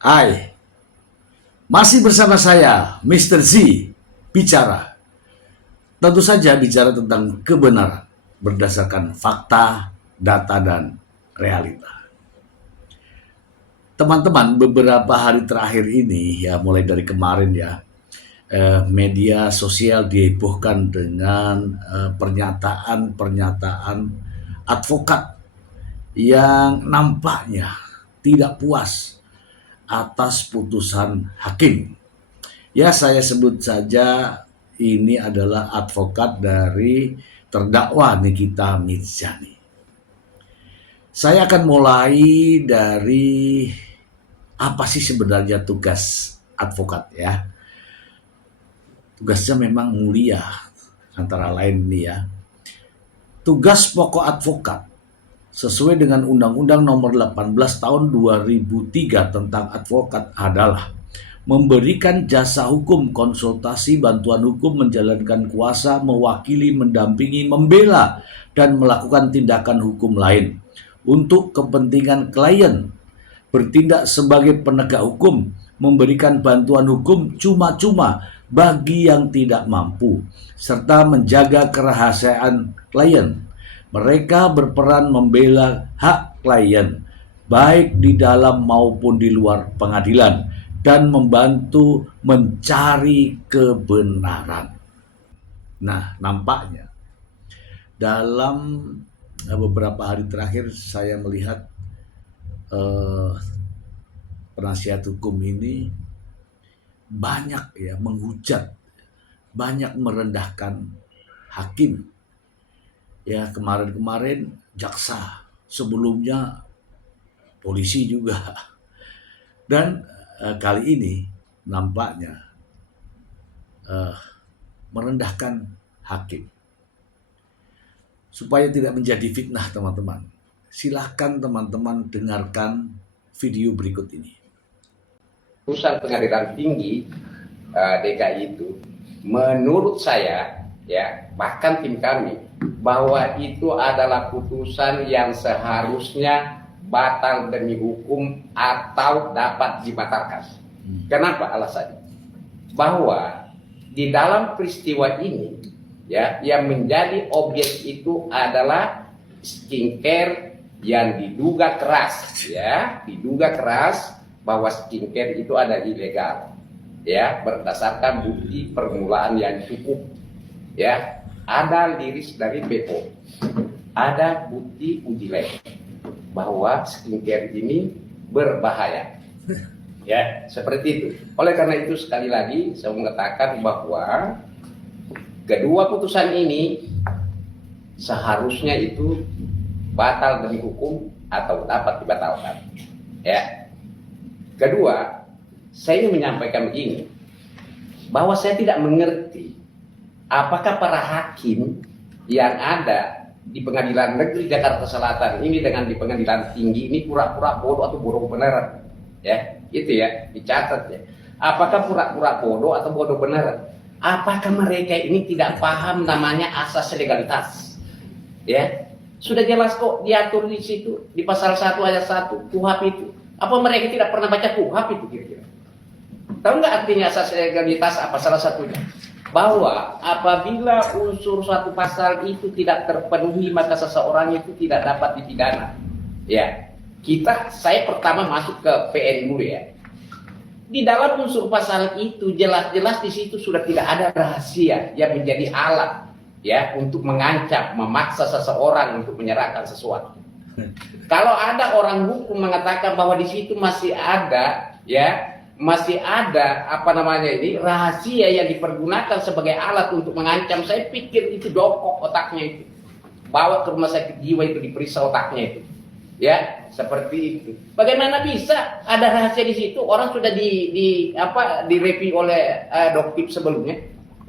Hai, masih bersama saya, Mr. Z, bicara. Tentu saja bicara tentang kebenaran, berdasarkan fakta, data, dan realita. Teman-teman, beberapa hari terakhir ini, ya mulai dari kemarin ya, media sosial dihebohkan dengan pernyataan-pernyataan advokat yang nampaknya tidak puas atas putusan hakim. Ya, saya sebut saja ini adalah advokat dari terdakwa Nikita Mirzani. Saya akan mulai dari apa sih sebenarnya tugas advokat ya. Tugasnya memang mulia, antara lain nih ya. Tugas pokok advokat sesuai dengan Undang-Undang Nomor 18 Tahun 2003 tentang advokat adalah memberikan jasa hukum, konsultasi, bantuan hukum, menjalankan kuasa, mewakili, mendampingi, membela, dan melakukan tindakan hukum lain untuk kepentingan klien, bertindak sebagai penegak hukum, memberikan bantuan hukum cuma-cuma bagi yang tidak mampu, serta menjaga kerahasiaan klien. Mereka berperan membela hak klien, baik di dalam maupun di luar pengadilan, dan membantu mencari kebenaran. Nah, nampaknya dalam beberapa hari terakhir saya melihat penasihat hukum ini banyak ya menghujat, banyak merendahkan hakim. Ya, kemarin-kemarin jaksa, sebelumnya polisi juga. Dan kali ini nampaknya merendahkan hakim. Supaya tidak menjadi fitnah teman-teman, silahkan teman-teman dengarkan video berikut ini. Putusan Pengadilan Tinggi DKI itu, menurut saya ya, bahkan tim kami, bahwa itu adalah putusan yang seharusnya batal demi hukum atau dapat dibatalkan. Kenapa alasannya? Bahwa di dalam peristiwa ini ya, yang menjadi objek itu adalah skincare yang diduga keras ya, diduga keras bahwa skincare itu ada ilegal ya, berdasarkan bukti permulaan yang cukup ya. Ada liris dari BPOM, ada bukti uji lab bahwa skincare ini berbahaya ya, seperti itu. Oleh karena itu sekali lagi saya mengatakan bahwa kedua putusan ini seharusnya itu batal demi hukum atau dapat dibatalkan ya. Kedua, saya ingin menyampaikan begini, bahwa saya tidak mengerti apakah para hakim yang ada di Pengadilan Negeri Jakarta Selatan ini dengan di Pengadilan Tinggi ini pura-pura bodoh atau bodoh beneran ya, itu ya, dicatat ya. Apakah pura-pura bodoh atau bodoh beneran? Apakah mereka ini tidak paham namanya asas legalitas ya? Sudah jelas kok diatur di situ di pasal 1 ayat 1 KUHP itu. Apa mereka tidak pernah baca KUHP itu kira-kira? Tahu nggak artinya asas legalitas apa? Salah satunya bahwa apabila unsur suatu pasal itu tidak terpenuhi maka seseorang itu tidak dapat dipidana. Ya, saya pertama masuk ke PN dulu ya. Di dalam unsur pasal itu jelas-jelas di situ sudah tidak ada rahasia yang menjadi alat ya untuk mengancam, memaksa seseorang untuk menyerahkan sesuatu. Kalau ada orang hukum mengatakan bahwa di situ masih ada ya, masih ada rahasia yang dipergunakan sebagai alat untuk mengancam, saya pikir itu dopok otaknya itu, bawa ke rumah sakit jiwa itu, diperiksa otaknya itu ya, seperti itu. Bagaimana bisa ada rahasia di situ? Orang sudah direview oleh doktip sebelumnya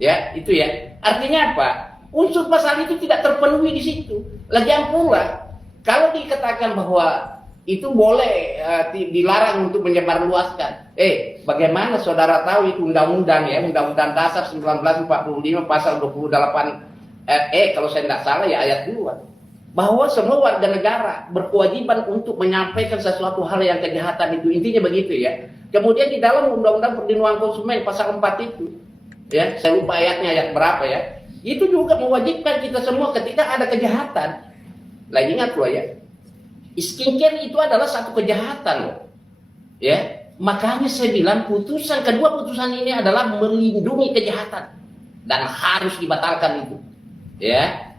ya, itu ya. Artinya apa? Unsur pasal itu tidak terpenuhi di situ. Lagian pula kalau dikatakan bahwa itu boleh dilarang untuk menyebarluaskan. Bagaimana saudara tahu itu undang-undang ya, Undang-Undang Dasar 1945 pasal 28 kalau saya tidak salah ya ayat 2, bahwa semua warga negara berkewajiban untuk menyampaikan sesuatu hal yang kejahatan itu. Intinya begitu ya. Kemudian di dalam Undang-Undang Perlindungan Konsumen pasal 4 itu, ya, saya lupa ayatnya ayat berapa ya, itu juga mewajibkan kita semua ketika ada kejahatan. Lah ingat loh ya, skincare itu adalah satu kejahatan loh. Ya, makanya saya bilang kedua putusan ini adalah melindungi kejahatan dan harus dibatalkan itu. Ya,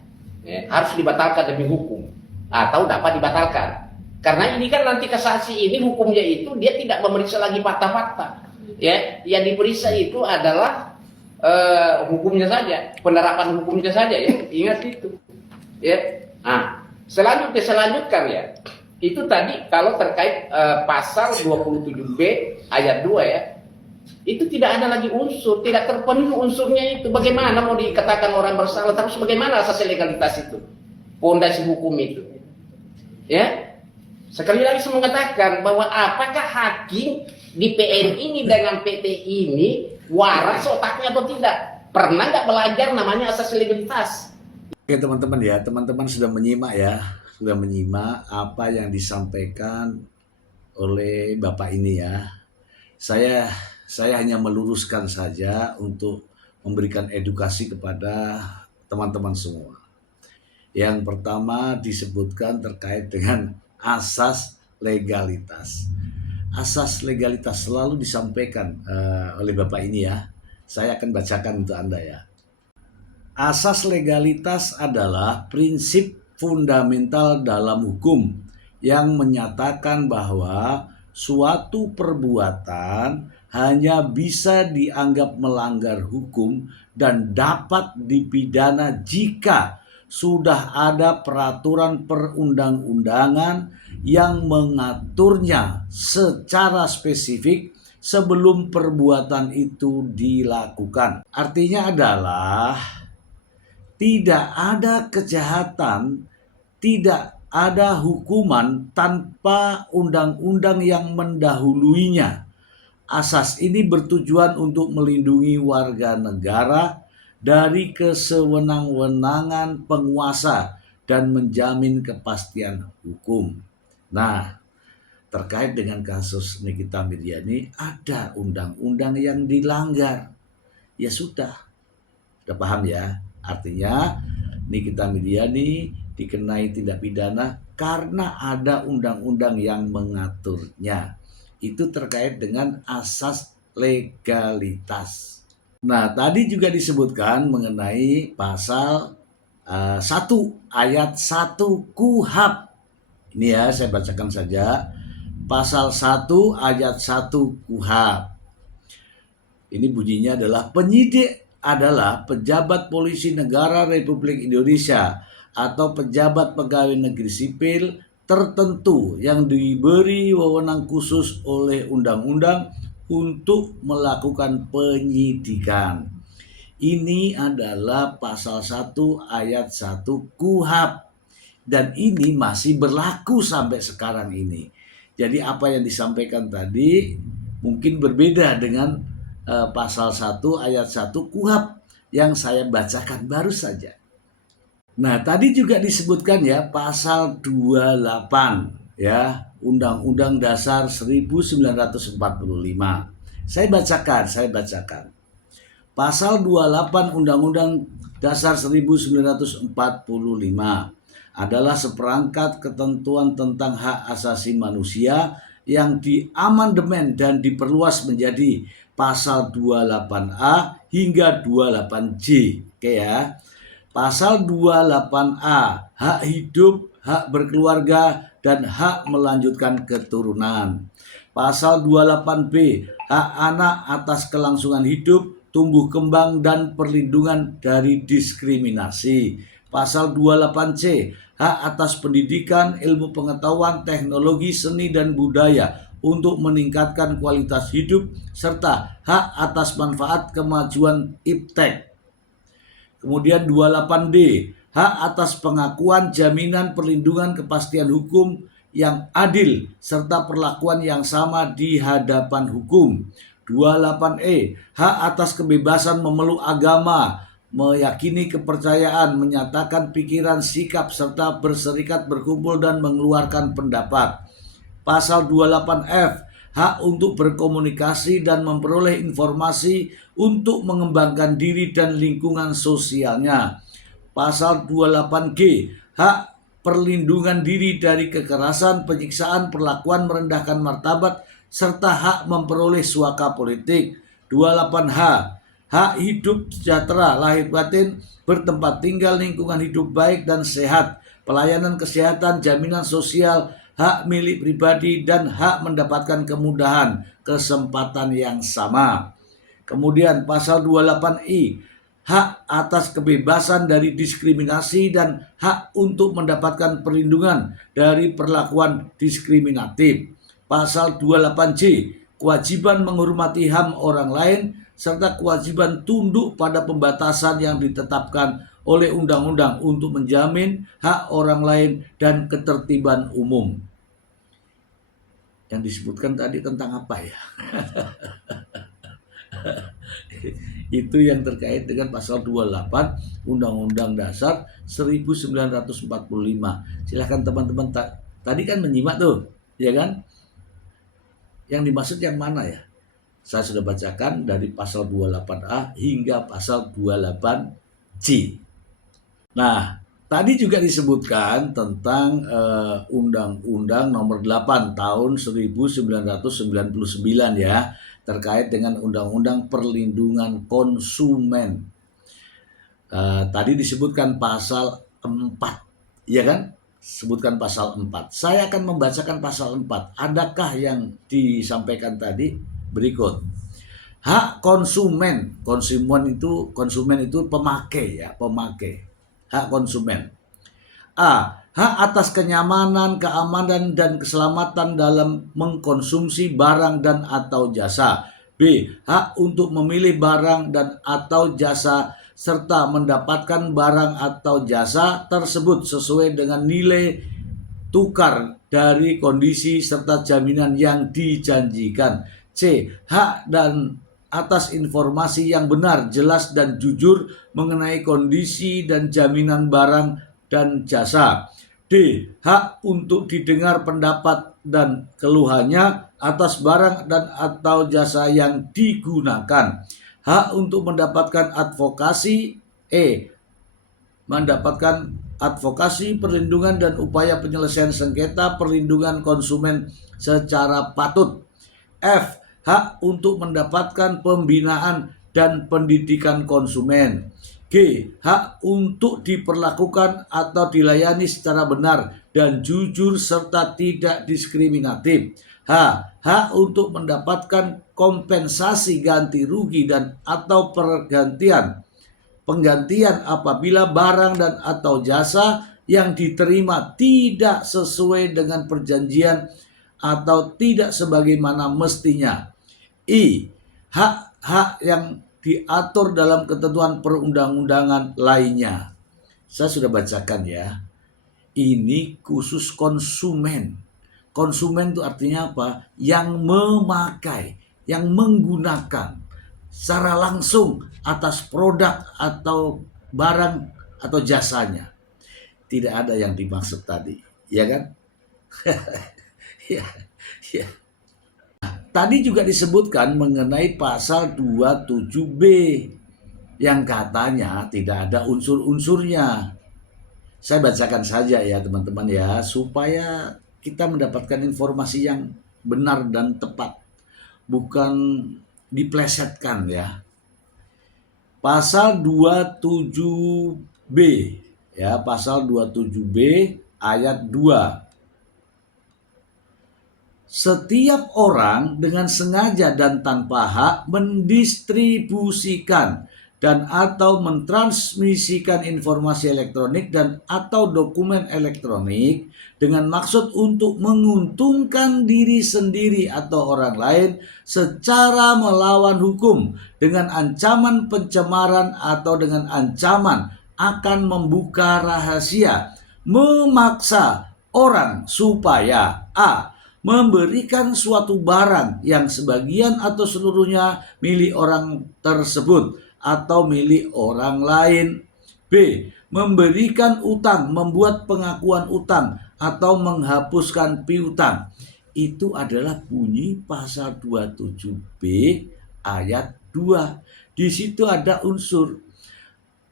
harus dibatalkan demi hukum atau dapat dibatalkan. Karena ini kan nanti kasasi ini hukumnya itu dia tidak memeriksa lagi fakta-fakta. Ya, yang diperiksa itu adalah hukumnya saja, penerapan hukumnya saja ya. Ingat itu. Ya. Nah, selanjutkan ya. Itu tadi kalau terkait pasal 27B ayat 2 ya. Itu tidak ada lagi unsur, tidak terpenuhi unsurnya itu. Bagaimana mau dikatakan orang bersalah? Terus bagaimana asas legalitas itu? Pondasi hukum itu. Ya. Sekali lagi saya mengatakan bahwa apakah hakim di PN ini dengan PT ini waras otaknya atau tidak? Pernah nggak belajar namanya asas legalitas? Oke teman-teman ya, teman-teman sudah menyimak ya, sudah menyimak apa yang disampaikan oleh Bapak ini ya. Saya hanya meluruskan saja untuk memberikan edukasi kepada teman-teman semua. Yang pertama disebutkan terkait dengan asas legalitas. Asas legalitas selalu disampaikan oleh Bapak ini ya. Saya akan bacakan untuk Anda ya. Asas legalitas adalah prinsip fundamental dalam hukum yang menyatakan bahwa suatu perbuatan hanya bisa dianggap melanggar hukum dan dapat dipidana jika sudah ada peraturan perundang-undangan yang mengaturnya secara spesifik sebelum perbuatan itu dilakukan. Artinya adalah tidak ada kejahatan, tidak ada hukuman tanpa undang-undang yang mendahuluinya. Asas ini bertujuan untuk melindungi warga negara dari kesewenang-wenangan penguasa dan menjamin kepastian hukum. Nah, terkait dengan kasus Nikita Miryani, ada undang-undang yang dilanggar. Ya sudah paham ya? Artinya Nikita Miryani dikenai tindak pidana karena ada undang-undang yang mengaturnya. Itu terkait dengan asas legalitas. Nah, tadi juga disebutkan mengenai pasal 1 ayat 1 KUHP. Ini ya, saya bacakan saja. Pasal 1 ayat 1 KUHP. Ini bunyinya adalah penyidik adalah pejabat polisi negara Republik Indonesia atau pejabat pegawai negeri sipil tertentu yang diberi wewenang khusus oleh undang-undang untuk melakukan penyidikan. Ini adalah pasal 1 ayat 1 KUHP dan ini masih berlaku sampai sekarang ini. Jadi apa yang disampaikan tadi mungkin berbeda dengan pasal 1 ayat 1 KUHP yang saya bacakan baru saja. Nah, tadi juga disebutkan ya pasal 28 ya, Undang-Undang Dasar 1945. Saya bacakan. Pasal 28 Undang-Undang Dasar 1945 adalah seperangkat ketentuan tentang hak asasi manusia yang diamandemen dan diperluas menjadi pasal 28A hingga 28J. Oke ya. Pasal 28A, hak hidup, hak berkeluarga, dan hak melanjutkan keturunan. Pasal 28B, hak anak atas kelangsungan hidup, tumbuh kembang, dan perlindungan dari diskriminasi. Pasal 28C, hak atas pendidikan, ilmu pengetahuan, teknologi, seni, dan budaya untuk meningkatkan kualitas hidup, serta hak atas manfaat kemajuan iptek. Kemudian 28D, hak atas pengakuan, jaminan, perlindungan, kepastian hukum yang adil, serta perlakuan yang sama di hadapan hukum. 28E, hak atas kebebasan memeluk agama, meyakini kepercayaan, menyatakan pikiran, sikap, serta berserikat, berkumpul, dan mengeluarkan pendapat. Pasal 28F, hak untuk berkomunikasi dan memperoleh informasi untuk mengembangkan diri dan lingkungan sosialnya. Pasal 28G, hak perlindungan diri dari kekerasan, penyiksaan, perlakuan merendahkan martabat, serta hak memperoleh suaka politik. 28H, hak hidup sejahtera, lahir batin, bertempat tinggal, lingkungan hidup baik dan sehat, pelayanan kesehatan, jaminan sosial, hak milik pribadi, dan hak mendapatkan kemudahan, kesempatan yang sama. Kemudian pasal 28I, hak atas kebebasan dari diskriminasi dan hak untuk mendapatkan perlindungan dari perlakuan diskriminatif. Pasal 28J, kewajiban menghormati HAM orang lain serta kewajiban tunduk pada pembatasan yang ditetapkan oleh undang-undang untuk menjamin hak orang lain dan ketertiban umum. Yang disebutkan tadi tentang apa ya? Itu yang terkait dengan pasal 28 Undang-Undang Dasar 1945. Silahkan teman-teman tadi kan menyimak tuh, ya kan? Yang dimaksud yang mana ya? Saya sudah bacakan dari pasal 28A hingga pasal 28C. Nah, tadi juga disebutkan tentang Undang-Undang Nomor 8 Tahun 1999 ya, terkait dengan Undang-Undang Perlindungan Konsumen. Tadi disebutkan pasal 4, ya kan? Sebutkan pasal 4. Saya akan membacakan pasal 4. Adakah yang disampaikan tadi? Berikut. Hak konsumen. Konsumen itu pemakai ya, pemakai. Hak konsumen. A. Hak atas kenyamanan, keamanan, dan keselamatan dalam mengkonsumsi barang dan atau jasa. B. Hak untuk memilih barang dan atau jasa serta mendapatkan barang atau jasa tersebut sesuai dengan nilai tukar dari kondisi serta jaminan yang dijanjikan. C. Hak dan atas informasi yang benar, jelas, dan jujur mengenai kondisi dan jaminan barang dan jasa. D. Hak untuk didengar pendapat dan keluhannya atas barang dan atau jasa yang digunakan. Hak untuk mendapatkan advokasi. E. Mendapatkan advokasi, perlindungan, dan upaya penyelesaian sengketa perlindungan konsumen secara patut. F. Hak untuk mendapatkan pembinaan dan pendidikan konsumen. G. Hak untuk diperlakukan atau dilayani secara benar dan jujur serta tidak diskriminatif. H. Hak untuk mendapatkan kompensasi ganti rugi dan atau penggantian apabila barang dan atau jasa yang diterima tidak sesuai dengan perjanjian atau tidak sebagaimana mestinya. I. Hak-hak yang diatur dalam ketentuan perundang-undangan lainnya. Saya sudah bacakan ya. Ini khusus konsumen. Konsumen itu artinya apa? Yang memakai, yang menggunakan secara langsung atas produk atau barang atau jasanya. Tidak ada yang dimaksud tadi, ya kan? ya, ya. Tadi juga disebutkan mengenai pasal 27B yang katanya tidak ada unsur-unsurnya. Saya bacakan saja ya teman-teman ya, supaya kita mendapatkan informasi yang benar dan tepat, bukan diplesetkan ya. Pasal 27B ya, pasal 27B ayat 2. Setiap orang dengan sengaja dan tanpa hak mendistribusikan dan atau mentransmisikan informasi elektronik dan atau dokumen elektronik dengan maksud untuk menguntungkan diri sendiri atau orang lain secara melawan hukum dengan ancaman pencemaran atau dengan ancaman akan membuka rahasia, memaksa orang supaya A. memberikan suatu barang yang sebagian atau seluruhnya milik orang tersebut atau milik orang lain. B. Memberikan utang, membuat pengakuan utang atau menghapuskan piutang. itu adalah bunyi pasal 27B ayat 2. Di situ ada unsur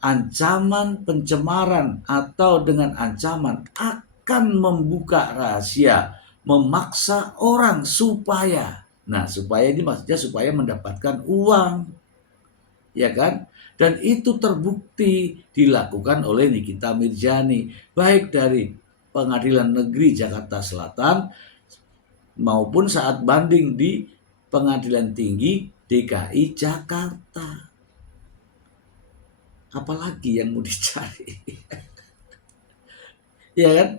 ancaman pencemaran atau dengan ancaman akan membuka rahasia, memaksa orang supaya. Nah, supaya ini maksudnya supaya mendapatkan uang. Ya kan? Dan itu terbukti dilakukan oleh Nikita Mirjani, baik dari Pengadilan Negeri Jakarta Selatan maupun saat banding di Pengadilan Tinggi DKI Jakarta. Apalagi yang mau dicari? Ya kan?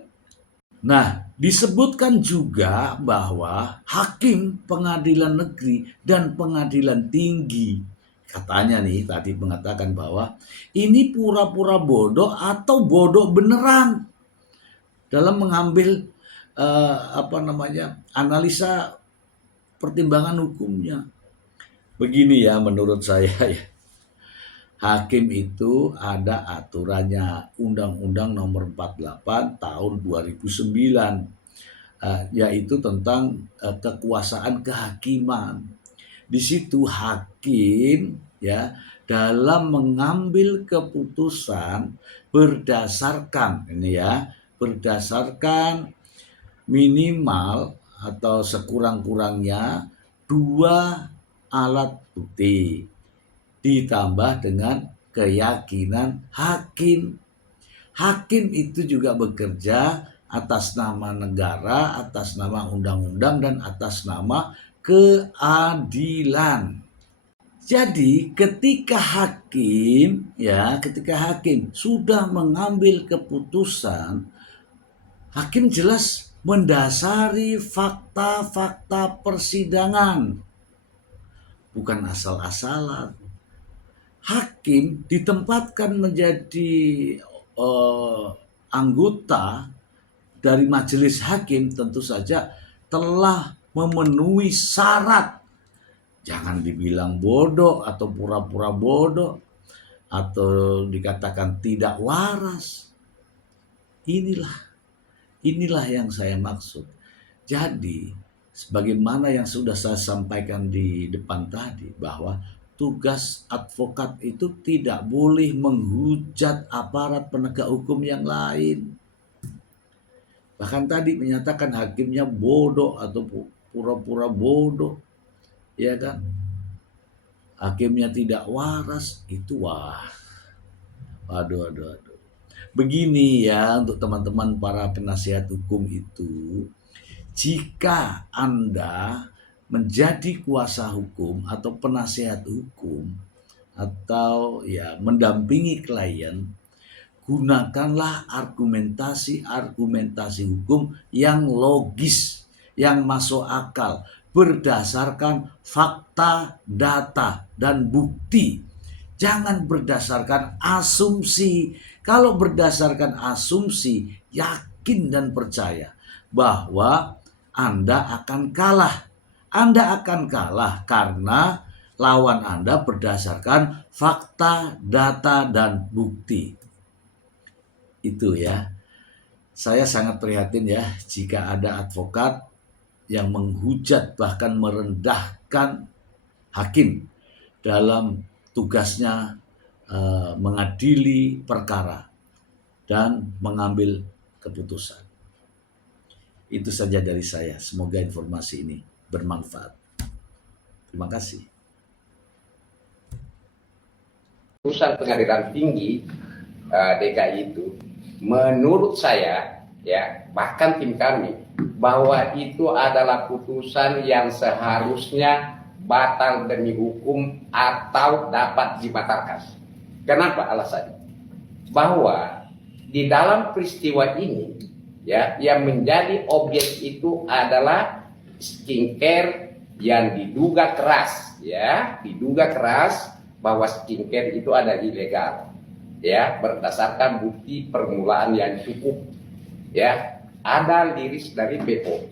Nah, disebutkan juga bahwa hakim pengadilan negeri dan pengadilan tinggi, katanya nih tadi mengatakan bahwa ini pura-pura bodoh atau bodoh beneran dalam mengambil analisa pertimbangan hukumnya. Begini ya menurut saya ya. Hakim itu ada aturannya, Undang-Undang Nomor 48 Tahun 2009, yaitu tentang kekuasaan kehakiman. Di situ hakim ya dalam mengambil keputusan berdasarkan minimal atau sekurang-kurangnya 2 alat bukti ditambah dengan keyakinan hakim. Hakim itu juga bekerja atas nama negara, atas nama undang-undang, dan atas nama keadilan. Jadi ketika hakim sudah mengambil keputusan, hakim jelas mendasari fakta-fakta persidangan, bukan asal-asalan. Hakim ditempatkan menjadi anggota dari majelis hakim tentu saja telah memenuhi syarat. Jangan dibilang bodoh atau pura-pura bodoh atau dikatakan tidak waras. Inilah yang saya maksud. Jadi sebagaimana yang sudah saya sampaikan di depan tadi, bahwa tugas advokat itu tidak boleh menghujat aparat penegak hukum yang lain. Bahkan tadi menyatakan hakimnya bodoh atau pura-pura bodoh, ya kan? Hakimnya tidak waras, itu aduh. Begini ya untuk teman-teman para penasihat hukum itu, jika Anda menjadi kuasa hukum atau penasihat hukum atau ya mendampingi klien, gunakanlah argumentasi hukum yang logis, yang masuk akal, berdasarkan fakta, data, dan bukti. Jangan berdasarkan asumsi. Kalau berdasarkan asumsi, yakin dan percaya bahwa Anda akan kalah. Anda akan kalah karena lawan Anda berdasarkan fakta, data, dan bukti. Itu ya. Saya sangat prihatin ya jika ada advokat yang menghujat bahkan merendahkan hakim dalam tugasnya mengadili perkara dan mengambil keputusan. Itu saja dari saya. Semoga informasi ini bermanfaat. Terima kasih. Putusan Pengadilan Tinggi DKI itu, menurut saya ya, bahkan tim kami, bahwa itu adalah putusan yang seharusnya batal demi hukum atau dapat dibatalkan. Kenapa alasannya? Bahwa di dalam peristiwa ini ya, yang menjadi objek itu adalah skincare yang diduga keras bahwa skincare itu ada ilegal ya, berdasarkan bukti permulaan yang cukup ya, ada liris dari BPOM,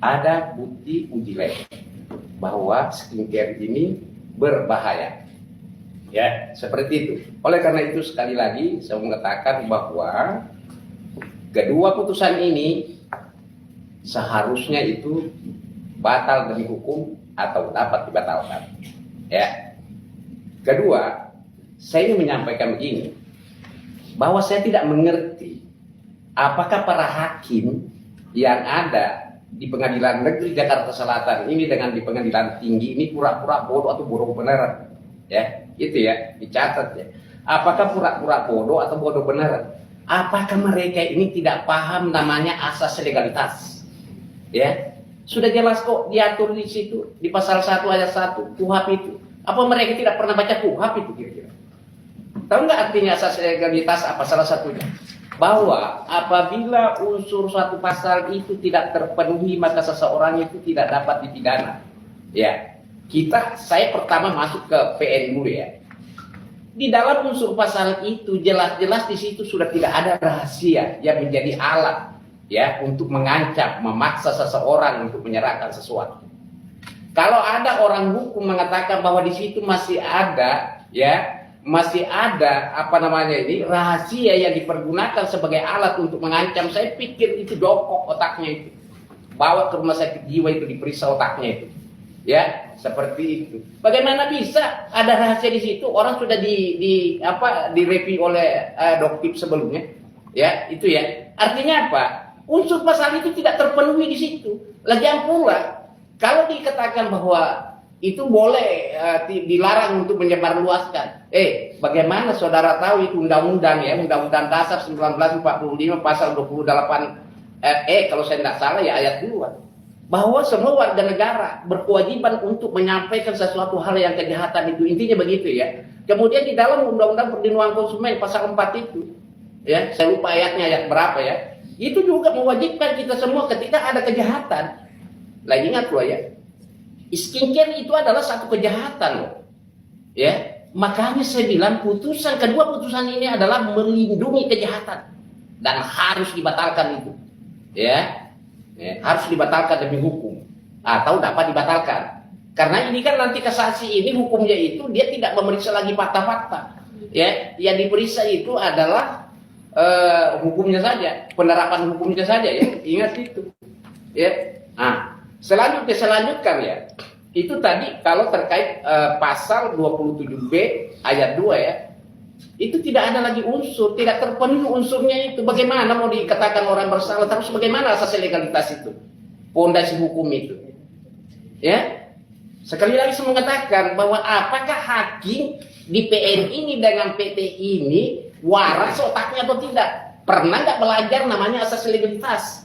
ada bukti uji lab bahwa skincare ini berbahaya ya, seperti itu. Oleh karena itu sekali lagi saya mengatakan bahwa kedua putusan ini seharusnya itu batal demi hukum atau dapat dibatalkan. Ya. Kedua, saya ingin menyampaikan begini, bahwa saya tidak mengerti apakah para hakim yang ada di Pengadilan Negeri Jakarta Selatan ini dengan di Pengadilan Tinggi ini pura-pura bodoh atau bodoh beneran. Ya, itu ya, dicatat ya. Apakah pura-pura bodoh atau bodoh beneran? Apakah mereka ini tidak paham namanya asas legalitas? Ya, sudah jelas kok diatur di situ di pasal 1 ayat 1 KUHP itu. Apa mereka tidak pernah baca KUHP itu kira-kira? Tahu nggak artinya asas legalitas apa salah satunya? Bahwa apabila unsur suatu pasal itu tidak terpenuhi maka seseorang itu tidak dapat dipidana. Ya, saya pertama masuk ke PN dulu ya. Di dalam unsur pasal itu jelas-jelas di situ sudah tidak ada rahasia yang menjadi alat ya untuk mengancam, memaksa seseorang untuk menyerahkan sesuatu. Kalau ada orang hukum mengatakan bahwa di situ masih ada apa namanya ini rahasia yang dipergunakan sebagai alat untuk mengancam, saya pikir itu jokok otaknya itu. Bawa ke rumah sakit jiwa itu diperiksa otaknya itu. Ya, seperti itu. Bagaimana bisa ada rahasia di situ? Orang sudah direview oleh Doktip sebelumnya. Ya, itu ya. Artinya apa? Unsur pasal itu tidak terpenuhi di situ. Lagian pula, kalau dikatakan bahwa itu boleh dilarang untuk menyebarluaskan. Bagaimana saudara tahu itu undang-undang ya, Undang-Undang Dasar 1945 pasal 28 kalau saya tidak salah ya ayat 2. Bahwa semua warga negara berkewajiban untuk menyampaikan sesuatu hal yang kejahatan itu, intinya begitu ya. Kemudian di dalam Undang-Undang Perlindungan Konsumen pasal 4 itu, ya saya lupa ayatnya ayat berapa ya, itu juga mewajibkan kita semua ketika ada kejahatan. Lagi ingat loh ya, skincare itu adalah satu kejahatan loh, ya. Makanya saya bilang kedua putusan ini adalah melindungi kejahatan dan harus dibatalkan itu, ya. Harus dibatalkan demi hukum atau dapat dibatalkan karena ini kan nanti kasasi ini hukumnya itu dia tidak memeriksa lagi fakta-fakta ya, yang diperiksa itu adalah hukumnya saja, penerapan hukumnya saja ya, ingat itu ya. Nah, selanjutkan ya, itu tadi kalau terkait pasal 27B ayat 2 ya, itu tidak ada lagi unsur, tidak terpenuhi unsurnya itu. Bagaimana mau dikatakan orang bersalah? Terus bagaimana asas legalitas itu? Pondasi hukum itu. Ya. Sekali lagi saya mengatakan bahwa apakah hakim di PN ini dengan PT ini waras otaknya atau tidak? Pernah nggak belajar namanya asas legalitas?